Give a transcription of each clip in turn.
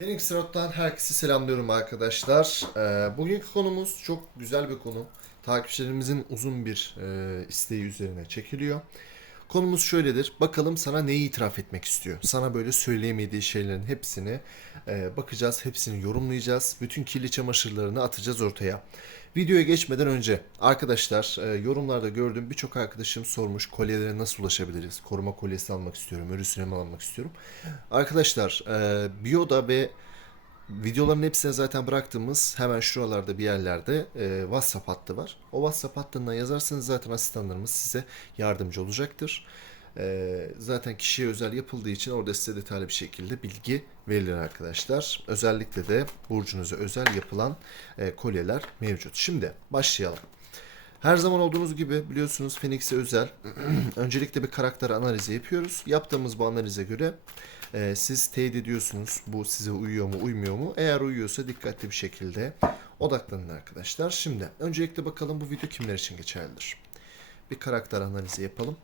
Phoenix Road'dan herkese selamlıyorum arkadaşlar. Ee, bugünkü konumuz çok güzel bir konu. Takipçilerimizin uzun bir e, isteği üzerine çekiliyor. Konumuz şöyledir. Bakalım sana neyi itiraf etmek istiyor? Sana böyle söyleyemediği şeylerin hepsini e, bakacağız, hepsini yorumlayacağız. Bütün kirli çamaşırlarını atacağız ortaya. Videoya geçmeden önce arkadaşlar e, yorumlarda gördüğüm birçok arkadaşım sormuş kolyelere nasıl ulaşabiliriz? Koruma kolyesi almak istiyorum, örü süremi almak istiyorum. Arkadaşlar e, Bio'da ve videoların hepsine zaten bıraktığımız hemen şuralarda bir yerlerde e, WhatsApp hattı var. O WhatsApp hattından yazarsanız zaten asistanlarımız size yardımcı olacaktır. E, zaten kişiye özel yapıldığı için orada size detaylı bir şekilde bilgi verilir arkadaşlar. Özellikle de burcunuza özel yapılan e, kolyeler mevcut. Şimdi başlayalım. Her zaman olduğunuz gibi biliyorsunuz Phoenix'e özel öncelikle bir karakter analizi yapıyoruz. Yaptığımız bu analize göre e, siz teyit ediyorsunuz bu size uyuyor mu uymuyor mu. Eğer uyuyorsa dikkatli bir şekilde odaklanın arkadaşlar. Şimdi öncelikle bakalım bu video kimler için geçerlidir. Bir karakter analizi yapalım.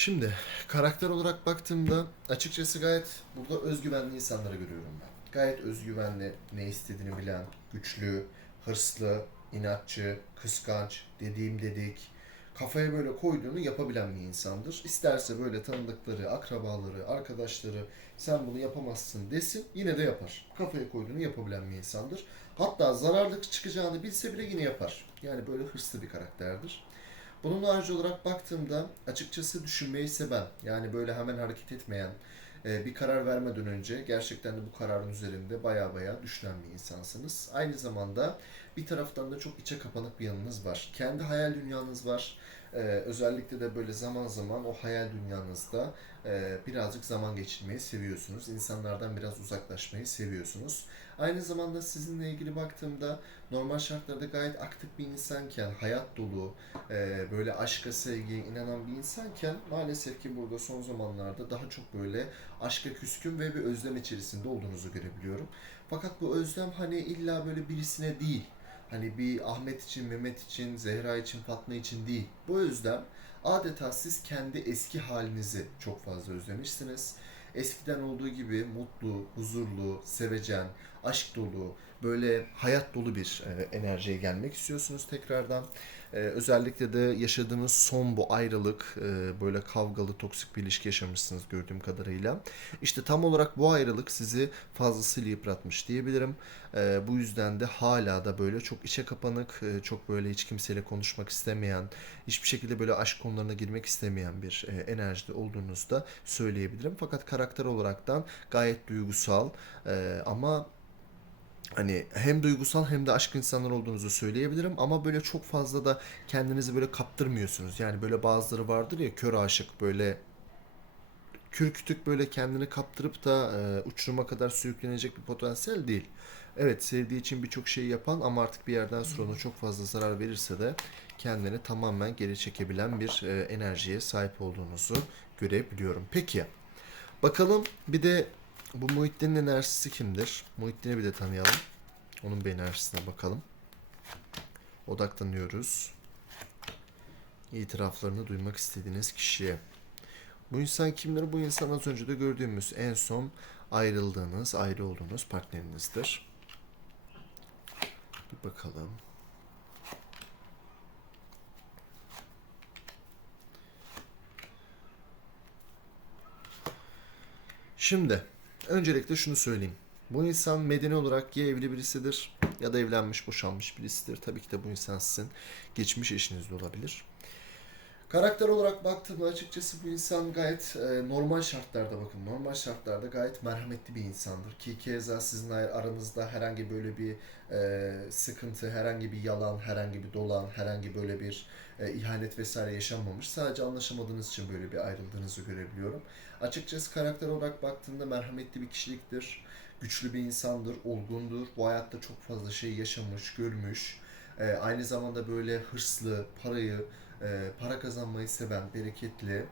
Şimdi karakter olarak baktığımda açıkçası gayet burada özgüvenli insanları görüyorum ben. Gayet özgüvenli, ne istediğini bilen, güçlü, hırslı, inatçı, kıskanç, dediğim dedik. Kafaya böyle koyduğunu yapabilen bir insandır. İsterse böyle tanıdıkları, akrabaları, arkadaşları sen bunu yapamazsın desin yine de yapar. Kafaya koyduğunu yapabilen bir insandır. Hatta zararlı çıkacağını bilse bile yine yapar. Yani böyle hırslı bir karakterdir. Bunun harici olarak baktığımda açıkçası düşünmeyi seven, yani böyle hemen hareket etmeyen, e, bir karar vermeden önce gerçekten de bu kararın üzerinde baya baya düşünen bir insansınız. Aynı zamanda bir taraftan da çok içe kapanık bir yanınız var. Kendi hayal dünyanız var. E, özellikle de böyle zaman zaman o hayal dünyanızda e, birazcık zaman geçirmeyi seviyorsunuz. İnsanlardan biraz uzaklaşmayı seviyorsunuz. Aynı zamanda sizinle ilgili baktığımda normal şartlarda gayet aktif bir insanken, hayat dolu, e, böyle aşka, sevgiye inanan bir insanken maalesef ki burada son zamanlarda daha çok böyle aşka küskün ve bir özlem içerisinde olduğunuzu görebiliyorum. Fakat bu özlem hani illa böyle birisine değil. Hani bir Ahmet için, Mehmet için, Zehra için, Fatma için değil. Bu özlem adeta siz kendi eski halinizi çok fazla özlemişsiniz. Eskiden olduğu gibi mutlu, huzurlu, sevecen, aşk dolu, böyle hayat dolu bir e, enerjiye gelmek istiyorsunuz tekrardan. E, özellikle de yaşadığınız son bu ayrılık, e, böyle kavgalı, toksik bir ilişki yaşamışsınız gördüğüm kadarıyla. İşte tam olarak bu ayrılık sizi fazlasıyla yıpratmış diyebilirim. E, bu yüzden de hala da böyle çok içe kapanık, e, çok böyle hiç kimseyle konuşmak istemeyen, hiçbir şekilde böyle aşk konularına girmek istemeyen bir e, enerjide olduğunuzu da söyleyebilirim. Fakat karakter olaraktan gayet duygusal e, ama hani hem duygusal hem de aşk insanlar olduğunuzu söyleyebilirim ama böyle çok fazla da kendinizi böyle kaptırmıyorsunuz. Yani böyle bazıları vardır ya kör aşık böyle kürkütük böyle kendini kaptırıp da e, uçuruma kadar sürüklenecek bir potansiyel değil. Evet sevdiği için birçok şey yapan ama artık bir yerden sonra ona çok fazla zarar verirse de kendini tamamen geri çekebilen bir e, enerjiye sahip olduğunuzu görebiliyorum. Peki bakalım bir de bu Muhittin'in enerjisi kimdir? Muhittin'i bir de tanıyalım. Onun bir enerjisine bakalım. Odaklanıyoruz. İtiraflarını duymak istediğiniz kişiye. Bu insan kimdir? Bu insan az önce de gördüğümüz en son ayrıldığınız, ayrı olduğunuz partnerinizdir. Bir bakalım. Şimdi öncelikle şunu söyleyeyim. Bu insan medeni olarak ya evli birisidir ya da evlenmiş, boşanmış birisidir. Tabii ki de bu insan sizin geçmiş eşiniz de olabilir. Karakter olarak baktığımda açıkçası bu insan gayet e, normal şartlarda bakın normal şartlarda gayet merhametli bir insandır ki keza sizin aranızda herhangi böyle bir e, sıkıntı, herhangi bir yalan, herhangi bir dolan, herhangi böyle bir e, ihanet vesaire yaşanmamış. Sadece anlaşamadığınız için böyle bir ayrıldığınızı görebiliyorum. Açıkçası karakter olarak baktığımda merhametli bir kişiliktir, güçlü bir insandır, olgundur. Bu hayatta çok fazla şey yaşamış, görmüş. E, aynı zamanda böyle hırslı, parayı, e, para kazanmayı seven, bereketli,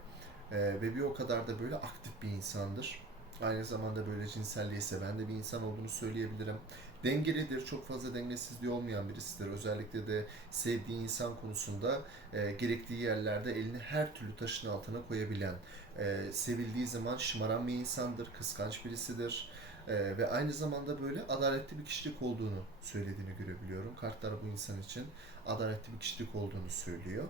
Ee, ve bir o kadar da böyle aktif bir insandır. Aynı zamanda böyle cinselliği seven de bir insan olduğunu söyleyebilirim. Dengelidir, çok fazla dengesizliği olmayan birisidir. Özellikle de sevdiği insan konusunda e, gerektiği yerlerde elini her türlü taşın altına koyabilen, e, sevildiği zaman şımaran bir insandır, kıskanç birisidir. E, ve aynı zamanda böyle adaletli bir kişilik olduğunu söylediğini görebiliyorum. Kartlar bu insan için adaletli bir kişilik olduğunu söylüyor.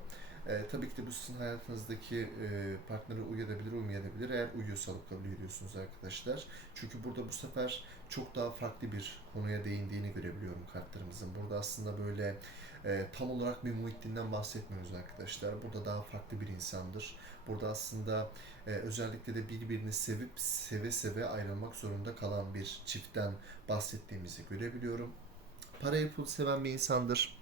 E, tabii ki de bu sizin hayatınızdaki e, partneri uyuyabilir, uymayabilir. Eğer uyuyorsa alıp kabul ediyorsunuz arkadaşlar. Çünkü burada bu sefer çok daha farklı bir konuya değindiğini görebiliyorum kartlarımızın. Burada aslında böyle e, tam olarak bir Muhittin'den bahsetmiyoruz arkadaşlar. Burada daha farklı bir insandır. Burada aslında e, özellikle de birbirini sevip seve seve ayrılmak zorunda kalan bir çiftten bahsettiğimizi görebiliyorum. Parayı pul seven bir insandır.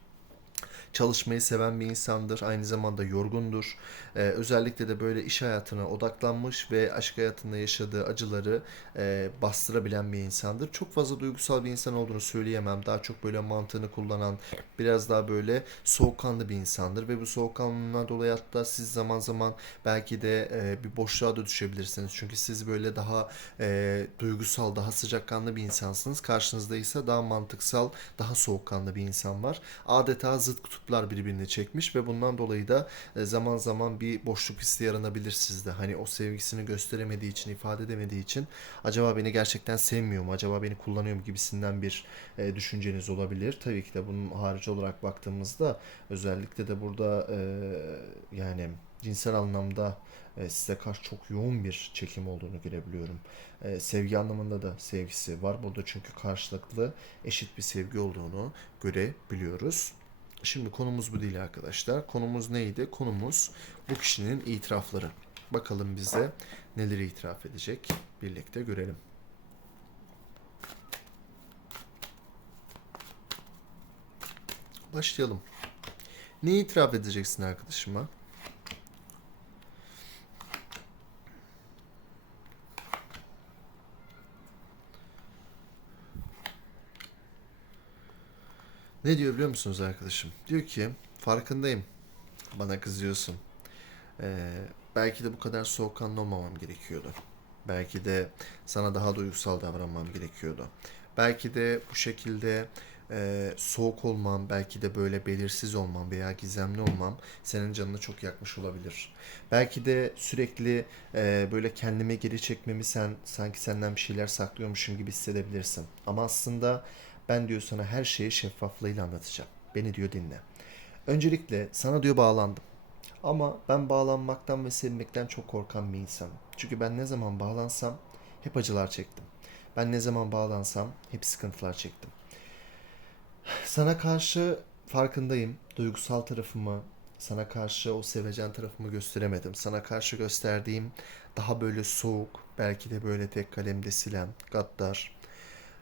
Çalışmayı seven bir insandır. Aynı zamanda yorgundur. Ee, özellikle de böyle iş hayatına odaklanmış ve aşk hayatında yaşadığı acıları e, bastırabilen bir insandır. Çok fazla duygusal bir insan olduğunu söyleyemem. Daha çok böyle mantığını kullanan, biraz daha böyle soğukkanlı bir insandır. Ve bu soğukkanlılığına dolayı hatta siz zaman zaman belki de e, bir boşluğa da düşebilirsiniz. Çünkü siz böyle daha e, duygusal, daha sıcakkanlı bir insansınız. Karşınızda ise daha mantıksal, daha soğukkanlı bir insan var. Adeta zıt kutuplar birbirini çekmiş ve bundan dolayı da e, zaman zaman bir boşluk hissi yaranabilir sizde. Hani o sevgisini gösteremediği için, ifade edemediği için acaba beni gerçekten sevmiyor mu, acaba beni kullanıyor mu gibisinden bir e, düşünceniz olabilir. Tabii ki de bunun harici olarak baktığımızda özellikle de burada e, yani cinsel anlamda size karşı çok yoğun bir çekim olduğunu görebiliyorum. Sevgi anlamında da sevgisi var. Burada çünkü karşılıklı eşit bir sevgi olduğunu görebiliyoruz. Şimdi konumuz bu değil arkadaşlar. Konumuz neydi? Konumuz bu kişinin itirafları. Bakalım bize neleri itiraf edecek. Birlikte görelim. Başlayalım. Ne itiraf edeceksin arkadaşıma? Ne diyor biliyor musunuz arkadaşım? Diyor ki farkındayım. Bana kızıyorsun. Ee, belki de bu kadar soğukkanlı olmamam gerekiyordu. Belki de sana daha duygusal davranmam gerekiyordu. Belki de bu şekilde e, soğuk olmam, belki de böyle belirsiz olmam veya gizemli olmam senin canını çok yakmış olabilir. Belki de sürekli e, böyle kendime geri çekmemi sen sanki senden bir şeyler saklıyormuşum gibi hissedebilirsin. Ama aslında ben diyor sana her şeyi şeffaflığıyla anlatacağım. Beni diyor dinle. Öncelikle sana diyor bağlandım. Ama ben bağlanmaktan ve sevmekten çok korkan bir insanım. Çünkü ben ne zaman bağlansam hep acılar çektim. Ben ne zaman bağlansam hep sıkıntılar çektim. Sana karşı farkındayım. Duygusal tarafımı, sana karşı o sevecen tarafımı gösteremedim. Sana karşı gösterdiğim daha böyle soğuk, belki de böyle tek kalemde silen, gaddar,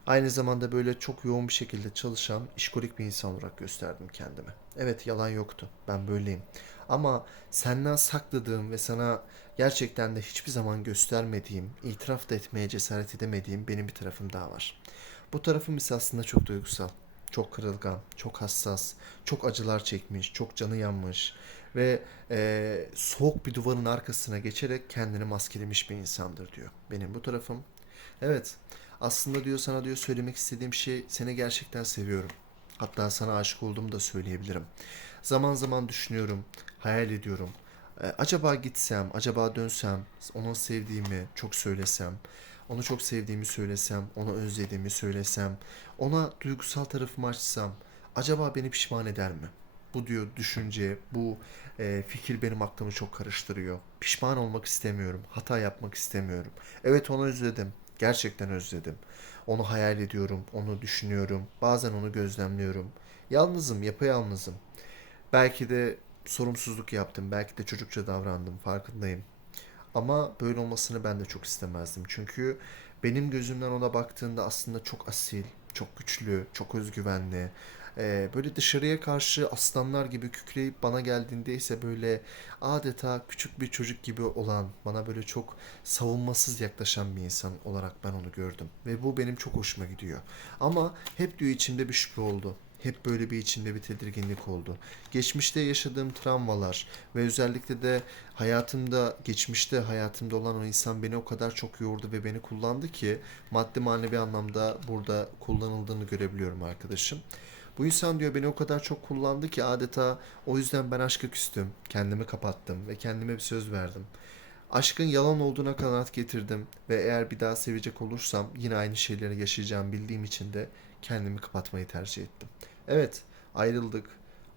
Aynı zamanda böyle çok yoğun bir şekilde çalışan, işkolik bir insan olarak gösterdim kendimi. Evet yalan yoktu. Ben böyleyim. Ama senden sakladığım ve sana gerçekten de hiçbir zaman göstermediğim, itiraf da etmeye cesaret edemediğim benim bir tarafım daha var. Bu tarafım ise aslında çok duygusal, çok kırılgan, çok hassas, çok acılar çekmiş, çok canı yanmış ve e, soğuk bir duvarın arkasına geçerek kendini maskelemiş bir insandır diyor. Benim bu tarafım. Evet, aslında diyor sana diyor söylemek istediğim şey seni gerçekten seviyorum. Hatta sana aşık olduğumu da söyleyebilirim. Zaman zaman düşünüyorum, hayal ediyorum. Ee, acaba gitsem, acaba dönsem, onu sevdiğimi çok söylesem, onu çok sevdiğimi söylesem, onu özlediğimi söylesem, ona duygusal tarafımı açsam, acaba beni pişman eder mi? Bu diyor düşünce, bu e, fikir benim aklımı çok karıştırıyor. Pişman olmak istemiyorum, hata yapmak istemiyorum. Evet onu özledim, Gerçekten özledim. Onu hayal ediyorum, onu düşünüyorum. Bazen onu gözlemliyorum. Yalnızım, yapayalnızım. Belki de sorumsuzluk yaptım, belki de çocukça davrandım, farkındayım. Ama böyle olmasını ben de çok istemezdim. Çünkü benim gözümden ona baktığında aslında çok asil, çok güçlü, çok özgüvenli, e, böyle dışarıya karşı aslanlar gibi kükreyip bana geldiğinde ise böyle adeta küçük bir çocuk gibi olan, bana böyle çok savunmasız yaklaşan bir insan olarak ben onu gördüm. Ve bu benim çok hoşuma gidiyor. Ama hep diyor içimde bir şüphe oldu. hep böyle bir içimde bir tedirginlik oldu. Geçmişte yaşadığım travmalar ve özellikle de hayatımda, geçmişte hayatımda olan o insan beni o kadar çok yordu ve beni kullandı ki maddi manevi anlamda burada kullanıldığını görebiliyorum arkadaşım. Bu insan diyor beni o kadar çok kullandı ki adeta o yüzden ben aşka küstüm. Kendimi kapattım ve kendime bir söz verdim. Aşkın yalan olduğuna kanaat getirdim ve eğer bir daha sevecek olursam yine aynı şeyleri yaşayacağım bildiğim için de kendimi kapatmayı tercih ettim. Evet, ayrıldık.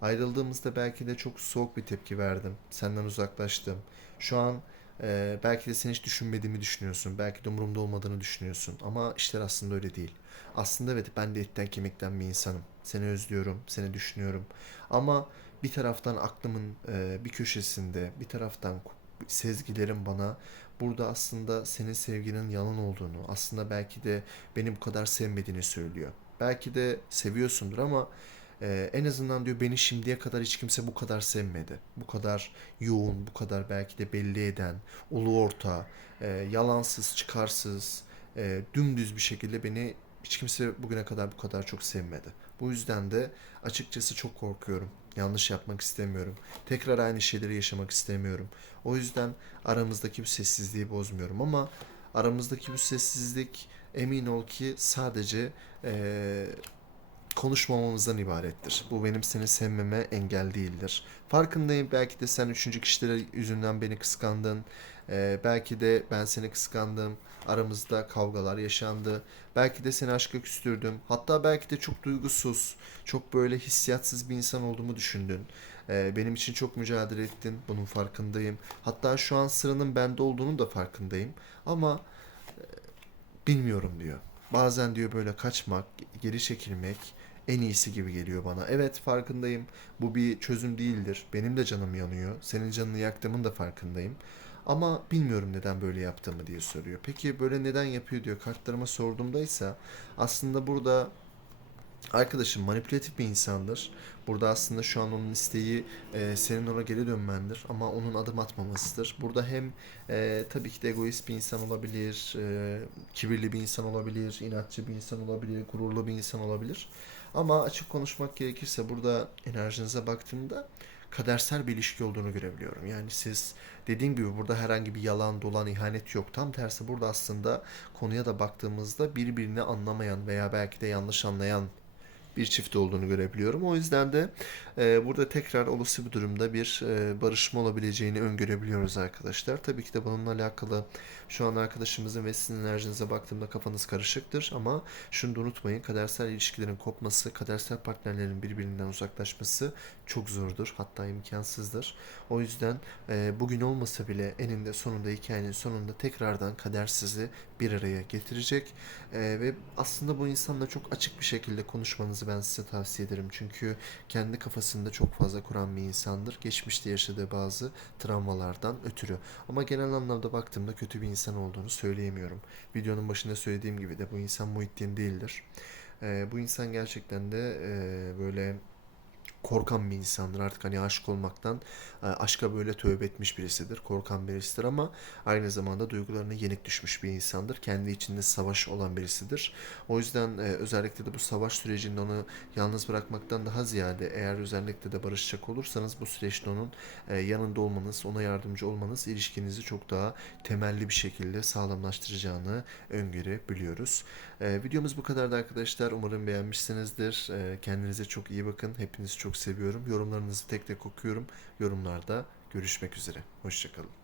Ayrıldığımızda belki de çok soğuk bir tepki verdim. Senden uzaklaştım. Şu an e, belki de seni hiç düşünmediğimi düşünüyorsun. Belki de umurumda olmadığını düşünüyorsun. Ama işler aslında öyle değil. Aslında evet ben de etten kemikten bir insanım. Seni özlüyorum, seni düşünüyorum. Ama bir taraftan aklımın e, bir köşesinde, bir taraftan sezgilerim bana burada aslında senin sevginin yalan olduğunu, aslında belki de beni bu kadar sevmediğini söylüyor. Belki de seviyorsundur ama e, en azından diyor beni şimdiye kadar hiç kimse bu kadar sevmedi. Bu kadar yoğun, bu kadar belki de belli eden, ulu orta, e, yalansız, çıkarsız, e, dümdüz bir şekilde beni hiç kimse bugüne kadar bu kadar çok sevmedi. Bu yüzden de açıkçası çok korkuyorum. Yanlış yapmak istemiyorum. Tekrar aynı şeyleri yaşamak istemiyorum. O yüzden aramızdaki bu sessizliği bozmuyorum ama aramızdaki bu sessizlik emin ol ki sadece eee, konuşmamamızdan ibarettir. Bu benim seni sevmeme engel değildir. Farkındayım belki de sen üçüncü kişiler yüzünden beni kıskandın. Eee, belki de ben seni kıskandım. Aramızda kavgalar yaşandı. Belki de seni aşka küstürdüm. Hatta belki de çok duygusuz, çok böyle hissiyatsız bir insan olduğumu düşündün. Eee, benim için çok mücadele ettin. Bunun farkındayım. Hatta şu an sıranın bende olduğunu da farkındayım. Ama bilmiyorum diyor. Bazen diyor böyle kaçmak, geri çekilmek en iyisi gibi geliyor bana. Evet farkındayım. Bu bir çözüm değildir. Benim de canım yanıyor. Senin canını yaktığımın da farkındayım. Ama bilmiyorum neden böyle yaptığımı diye soruyor. Peki böyle neden yapıyor diyor. Kartlarıma sorduğumda ise aslında burada Arkadaşım manipülatif bir insandır. Burada aslında şu an onun isteği e, senin ona geri dönmendir ama onun adım atmamasıdır. Burada hem e, tabii ki de egoist bir insan olabilir, e, kibirli bir insan olabilir, inatçı bir insan olabilir, gururlu bir insan olabilir. Ama açık konuşmak gerekirse burada enerjinize baktığımda kadersel bir ilişki olduğunu görebiliyorum. Yani siz dediğim gibi burada herhangi bir yalan, dolan, ihanet yok. Tam tersi burada aslında konuya da baktığımızda birbirini anlamayan veya belki de yanlış anlayan bir çift olduğunu görebiliyorum. O yüzden de e, burada tekrar olası bir durumda bir e, barışma olabileceğini öngörebiliyoruz arkadaşlar. Tabii ki de bununla alakalı şu an arkadaşımızın ve sizin enerjinize baktığımda kafanız karışıktır ama şunu da unutmayın kadersel ilişkilerin kopması, kadersel partnerlerin birbirinden uzaklaşması çok zordur hatta imkansızdır. O yüzden e, bugün olmasa bile eninde sonunda hikayenin sonunda tekrardan kader sizi bir araya getirecek E, ve aslında bu insanla çok açık bir şekilde konuşmanızı ben size tavsiye ederim. Çünkü kendi kafasında çok fazla kuran bir insandır. Geçmişte yaşadığı bazı travmalardan ötürü. Ama genel anlamda baktığımda kötü bir insan olduğunu söyleyemiyorum. Videonun başında söylediğim gibi de bu insan Muhittin değildir. E, bu insan gerçekten de e, böyle korkan bir insandır. Artık hani aşık olmaktan e, aşka böyle tövbe etmiş birisidir korkan birisidir ama aynı zamanda duygularına yenik düşmüş bir insandır. Kendi içinde savaş olan birisidir. O yüzden e, özellikle de bu savaş sürecinde onu yalnız bırakmaktan daha ziyade eğer özellikle de barışacak olursanız bu süreçte onun e, yanında olmanız ona yardımcı olmanız ilişkinizi çok daha temelli bir şekilde sağlamlaştıracağını öngörebiliyoruz. E, videomuz bu kadardı arkadaşlar. Umarım beğenmişsinizdir. E, kendinize çok iyi bakın. Hepinizi çok seviyorum. Yorumlarınızı tek tek okuyorum. Yorumlarda görüşmek üzere. Hoşçakalın